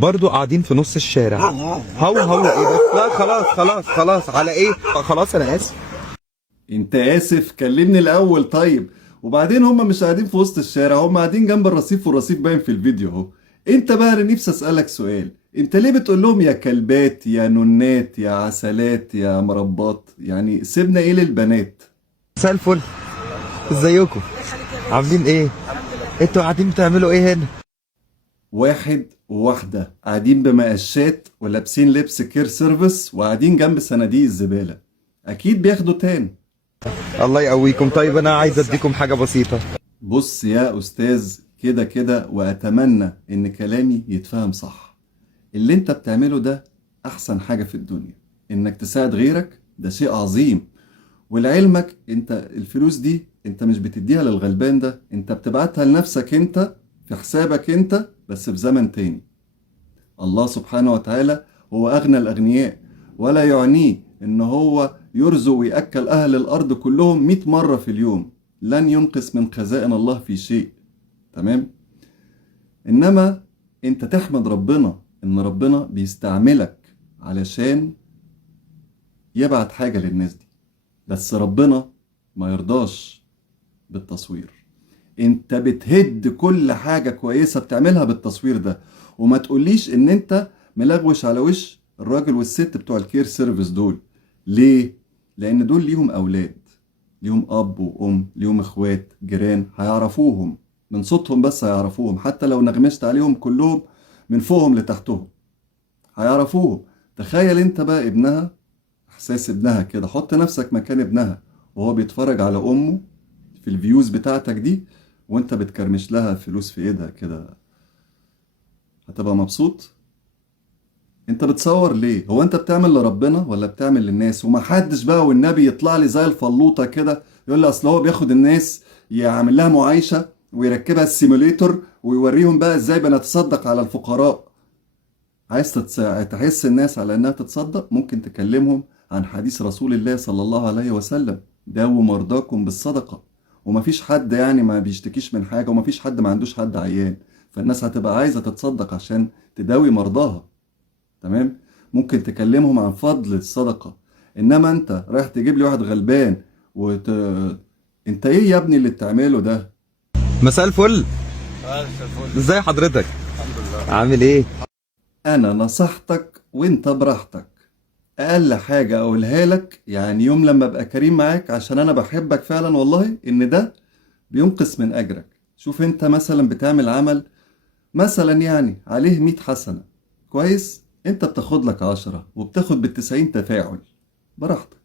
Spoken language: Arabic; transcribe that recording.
برضو قاعدين في نص الشارع. هو ايه بس؟ لا خلاص على ايه؟ خلاص انا اسف. انت اسف؟ كلمني الاول طيب. وبعدين هما مش قاعدين في وسط الشارع، هما قاعدين جنب الرصيف، والرصيف باين في الفيديو اهو. انت بقى انا نفسي اسالك سؤال، انت ليه بتقول لهم يا كلبات يا نونات يا عسلات يا مربات؟ يعني سيبنا ايه للبنات؟ مساء الفل، ازيكم؟ عاملين ايه؟ انتوا قاعدين بتعملوا ايه هنا؟ واحد وواحدة قاعدين بمقشات ولابسين لبس كير سيرفيس وقاعدين جنب صناديق الزبالة، اكيد بياخدوا تان. الله يقويكم. طيب انا عايز اديكم حاجه بسيطه. بص يا أستاذ، كده كده وأتمنى إن كلامي يتفهم صح. اللي أنت بتعمله ده أحسن حاجة في الدنيا، إنك تساعد غيرك ده شيء عظيم. ولعلمك أنت الفلوس دي أنت مش بتديها للغلبان ده، أنت بتبعتها لنفسك أنت في حسابك أنت، بس في زمن تاني. الله سبحانه وتعالى هو أغنى الأغنياء، ولا يعنيه إن هو يرزق ويأكل أهل الأرض كلهم 100 مرة في اليوم، لن ينقص من خزائن الله في شيء. تمام؟ إنما أنت تحمد ربنا إن ربنا بيستعملك علشان يبعت حاجة للناس دي، بس ربنا ما يرضاش بالتصوير. انت بتهد كل حاجة كويسة بتعملها بالتصوير ده. وما تقوليش ان انت ملغوش على وش الراجل والست بتوع الكير سيرفيس دول. ليه؟ لان دول ليهم اولاد، ليهم اب وام، ليهم اخوات جيران، هيعرفوهم من صوتهم، بس هيعرفوهم حتى لو نغمشت عليهم كلهم من فوقهم لتحتهم هيعرفوهم. تخيل انت بقى ابنها، احساس ابنها كده، حط نفسك مكان ابنها وهو بيتفرج على امه في الفيوز بتاعتك دي، وانت بتكرمش لها فلوس في ايدها كده، هتبقى مبسوط؟ انت بتصور ليه؟ هو انت بتعمل لربنا ولا بتعمل للناس؟ ومحدش بقى والنبي يطلع لي زي الفلوطة كده يقول لي اصل هو بياخد الناس يعمل لها معايشة ويركبها السيموليتور ويوريهم بقى ازاي بنتصدق على الفقراء. عايز تحس الناس على انها تتصدق؟ ممكن تكلمهم عن حديث رسول الله صلى الله عليه وسلم، داووا مرضاكم بالصدقة. ومفيش حد يعني ما بيشتكيش من حاجة، ومفيش حد ما عندوش حد عيان، فالناس هتبقى عايزة تتصدق عشان تداوي مرضاها. تمام؟ ممكن تكلمهم عن فضل الصدقة. انما انت رايح تجيب لي واحد غلبان انت ايه يا ابني اللي بتعمله ده؟ مساء الفل، ازي حضرتك؟ عامل ايه؟ انا نصحتك وانت براحتك. اقل حاجة اقولها لك يعني يوم لما ابقى كريم معاك عشان انا بحبك فعلا والله، ان ده بينقص من اجرك. شوف انت مثلا بتعمل عمل مثلا يعني عليه 100 حسنة، كويس؟ انت بتاخد لك 10 وبتاخد بال90 تفاعل، براحتك.